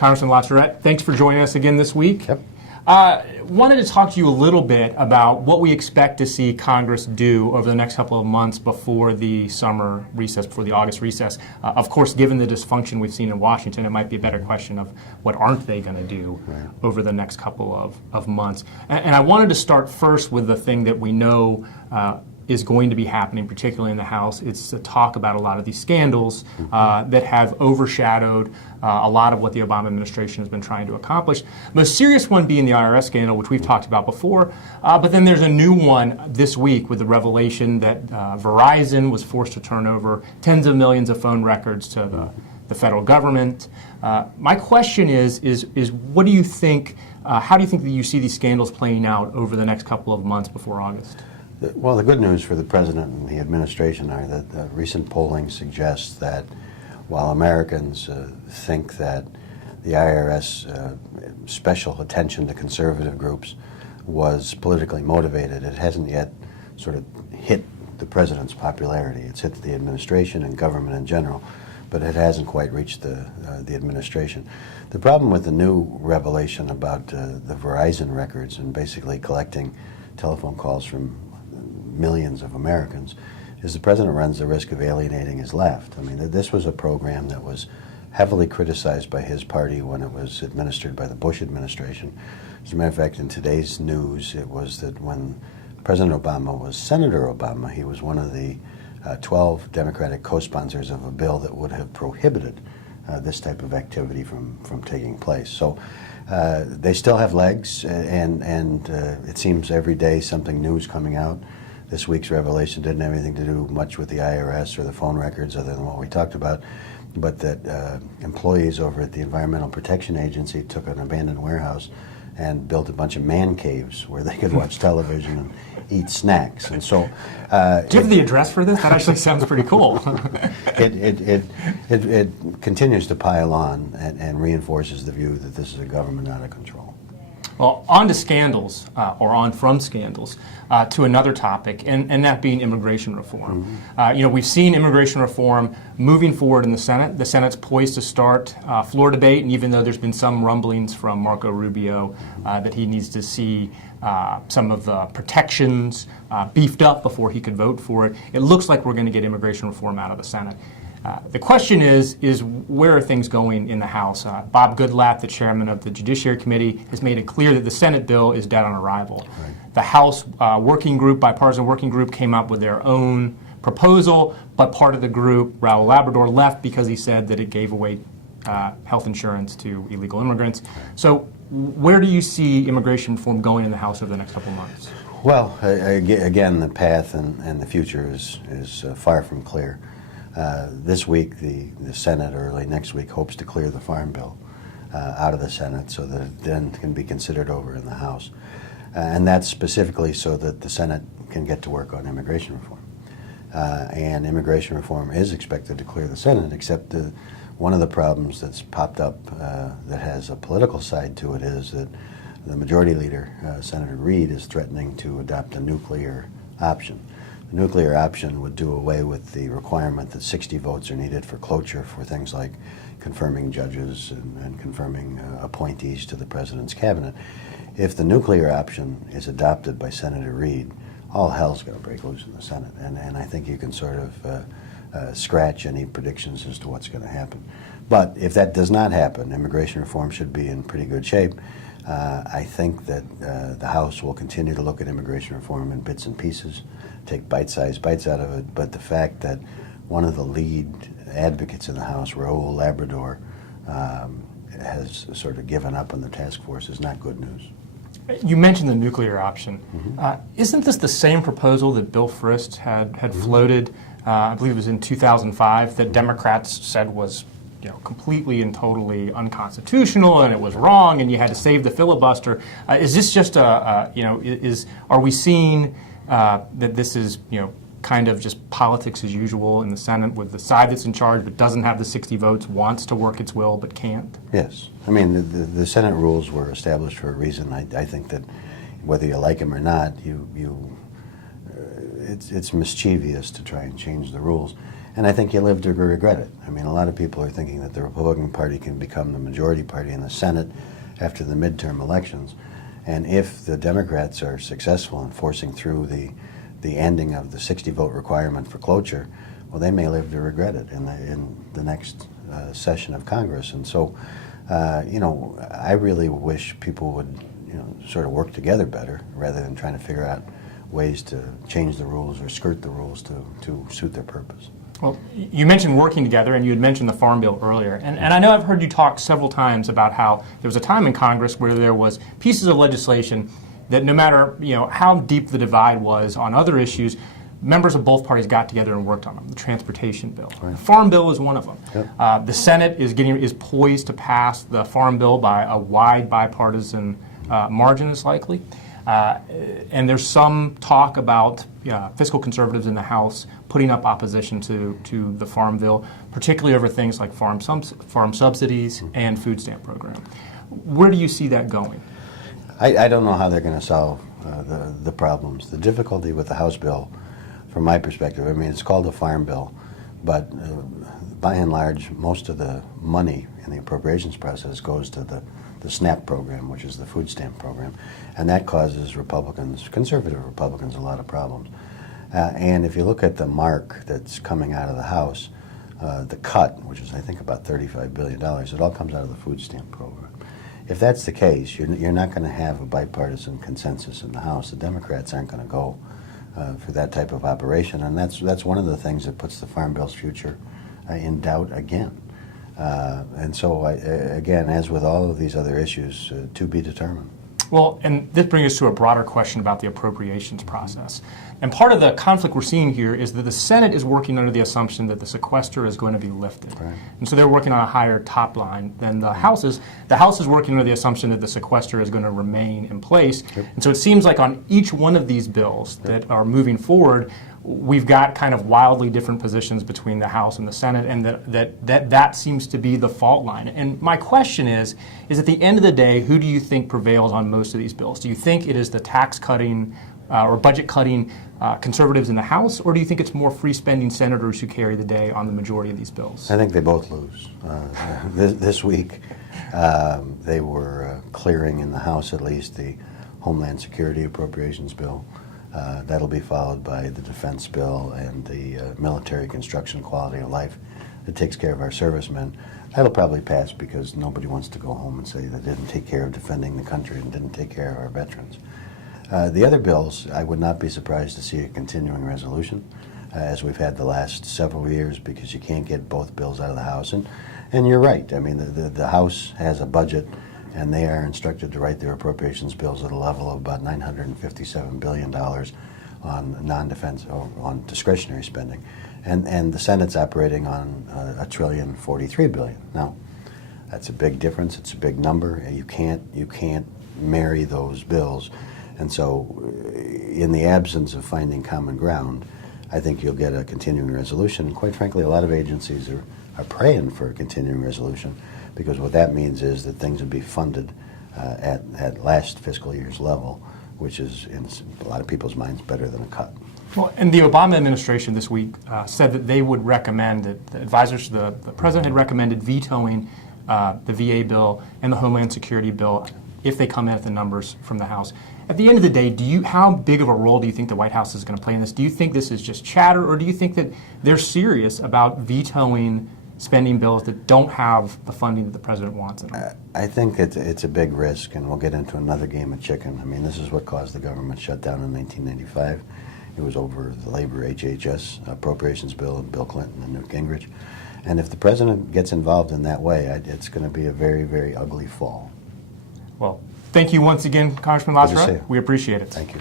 Congressman Laturette, thanks for joining us again this week. Yep. Wanted to talk to you a little bit about what we expect to see Congress do over the next couple of months before the summer recess, before the August recess. Of course, given the dysfunction we've seen in Washington, it might be a better question of what aren't they going to do over the next couple of months. And I wanted to start first with the thing that we know is going to be happening, particularly in the House. It's to talk about a lot of these scandals that have overshadowed a lot of what the Obama administration has been trying to accomplish. The most serious one being the IRS scandal, which we've talked about before. But then there's a new one this week with the revelation that Verizon was forced to turn over tens of millions of phone records to the federal government. My question is what do you think, how do you think that you see these scandals playing out over the next couple of months before August? Well, the good news for the president and the administration are that recent polling suggests that while Americans think that the IRS special attention to conservative groups was politically motivated, it hasn't yet sort of hit the president's popularity. It's hit the administration and government in general, but it hasn't quite reached the administration. The problem with the new revelation about the Verizon records and basically collecting telephone calls from millions of Americans is the president runs the risk of alienating his left. I mean, this was a program that was heavily criticized by his party when it was administered by the Bush administration. As a matter of fact, in today's news, it was that when President Obama was Senator Obama, he was one of the 12 Democratic co-sponsors of a bill that would have prohibited this type of activity from taking place. So they still have legs, and it seems every day something new is coming out. This week's revelation didn't have anything to do much with the IRS or the phone records other than what we talked about, but that employees over at the Environmental Protection Agency took an abandoned warehouse and built a bunch of man caves where they could watch television and eat snacks. And so, do you have the address for this? That actually sounds pretty cool. it continues to pile on and reinforces the view that this is a government out of control. Well, on to scandals, or on from scandals, to another topic, and that being immigration reform. We've seen immigration reform moving forward in the Senate. The Senate's poised to start floor debate, and even though there's been some rumblings from Marco Rubio that he needs to see some of the protections beefed up before he could vote for it, it looks like we're going to get immigration reform out of the Senate. The question is where are things going in the House? Bob Goodlatte, the chairman of the Judiciary Committee, has made it clear that the Senate bill is dead on arrival. Right. The House working group, bipartisan working group, came up with their own proposal, but part of the group, Raul Labrador, left because he said that it gave away health insurance to illegal immigrants. Right. So where do you see immigration reform going in the House over the next couple of months? Well, again, the path and the future is far from clear. This week, the Senate, early next week, hopes to clear the Farm Bill out of the Senate so that it then can be considered over in the House. And that's specifically so that the Senate can get to work on immigration reform. And immigration reform is expected to clear the Senate, except one of the problems that's popped up that has a political side to it is that the Majority Leader, Senator Reid, is threatening to adopt a nuclear option. The nuclear option would do away with the requirement that 60 votes are needed for cloture for things like confirming judges and confirming appointees to the president's cabinet. If the nuclear option is adopted by Senator Reid, all hell's going to break loose in the Senate. And I think you can sort of scratch any predictions as to what's going to happen. But if that does not happen, immigration reform should be in pretty good shape. I think that the House will continue to look at immigration reform in bits and pieces, take bite-sized bites out of it, but the fact that one of the lead advocates in the House, Raul Labrador, has sort of given up on the task force is not good news. You mentioned the nuclear option. Isn't this the same proposal that Bill Frist had floated, I believe it was in 2005, that Democrats said was completely and totally unconstitutional, and it was wrong, and you had to save the filibuster? Is this just are we seeing that this is kind of just politics as usual in the Senate, with the side that's in charge but doesn't have the 60 votes, wants to work its will but can't? Yes. I mean, the Senate rules were established for a reason. I think that whether you like them or not, it's mischievous to try and change the rules. And I think you live to regret it. I mean, a lot of people are thinking that the Republican Party can become the majority party in the Senate after the midterm elections. And if the Democrats are successful in forcing through the ending of the 60-vote requirement for cloture, well, they may live to regret it in the next session of Congress. And so, I really wish people would, sort of work together better rather than trying to figure out ways to change the rules or skirt the rules to suit their purpose. Well, you mentioned working together, and you had mentioned the Farm Bill earlier. And I know I've heard you talk several times about how there was a time in Congress where there was pieces of legislation that no matter how deep the divide was on other issues, members of both parties got together and worked on them. The transportation bill, right. The Farm Bill is one of them. Yep. The Senate is poised to pass the Farm Bill by a wide bipartisan margin, is likely. And there's some talk about fiscal conservatives in the House putting up opposition to the Farm Bill, particularly over things like farm subsidies and food stamp program. Where do you see that going? I don't know how they're going to solve the problems. The difficulty with the House bill, from my perspective, I mean, it's called a Farm Bill, but by and large, most of the money in the appropriations process goes to the SNAP program, which is the food stamp program, and that causes conservative Republicans, a lot of problems. And if you look at the mark that's coming out of the House, the cut, which is I think about $35 billion, it all comes out of the food stamp program. If that's the case, you're not going to have a bipartisan consensus in the House. The Democrats aren't going to go for that type of operation, and that's one of the things that puts the Farm Bill's future in doubt again. And so, again, as with all of these other issues, to be determined. Well, and this brings us to a broader question about the appropriations process. And part of the conflict we're seeing here is that the Senate is working under the assumption that the sequester is going to be lifted. Right. And so they're working on a higher top line than the House is. The House is working under the assumption that the sequester is going to remain in place. Yep. And so it seems like on each one of these bills that are moving forward, we've got kind of wildly different positions between the House and the Senate, and that seems to be the fault line. And my question is at the end of the day, who do you think prevails on most of these bills? Do you think it is the tax-cutting or budget-cutting conservatiors in the House, or do you think it's more free-spending senators who carry the day on the majority of these bills? I think they both lose. This week, they were clearing in the House, at least, the Homeland Security Appropriations Bill. That'll be followed by the defense bill and the military construction quality of life that takes care of our servicemen. That'll probably pass because nobody wants to go home and say they didn't take care of defending the country and didn't take care of our veterans. The other bills, I would not be surprised to see a continuing resolution, as we've had the last several years, because you can't get both bills out of the House. And you're right. I mean, the House has a budget, and they are instructed to write their appropriations bills at a level of about $957 billion on non-defense or on discretionary spending, and the Senate's operating on $1,043 billion. Now, that's a big difference. It's a big number. You can't marry those bills, and so in the absence of finding common ground, I think you'll get a continuing resolution. And quite frankly, a lot of agencies are praying for a continuing resolution, because what that means is that things would be funded at last fiscal year's level, which is, in a lot of people's minds, better than a cut. Well, and the Obama administration this week said that they would recommend, that the advisors to the president had recommended vetoing the VA bill and the Homeland Security bill if they come in at the numbers from the House. At the end of the day, how big of a role do you think the White House is going to play in this? Do you think this is just chatter, or do you think that they're serious about vetoing spending bills that don't have the funding that the president wants in them? I think it's a big risk, and we'll get into another game of chicken. I mean, this is what caused the government shutdown in 1995. It was over the labor HHS appropriations bill of Bill Clinton and Newt Gingrich. And if the president gets involved in that way, it's going to be a very, very ugly fall. Well, thank you once again, Congressman Good to see Lasseter. you. We appreciate it. Thank you.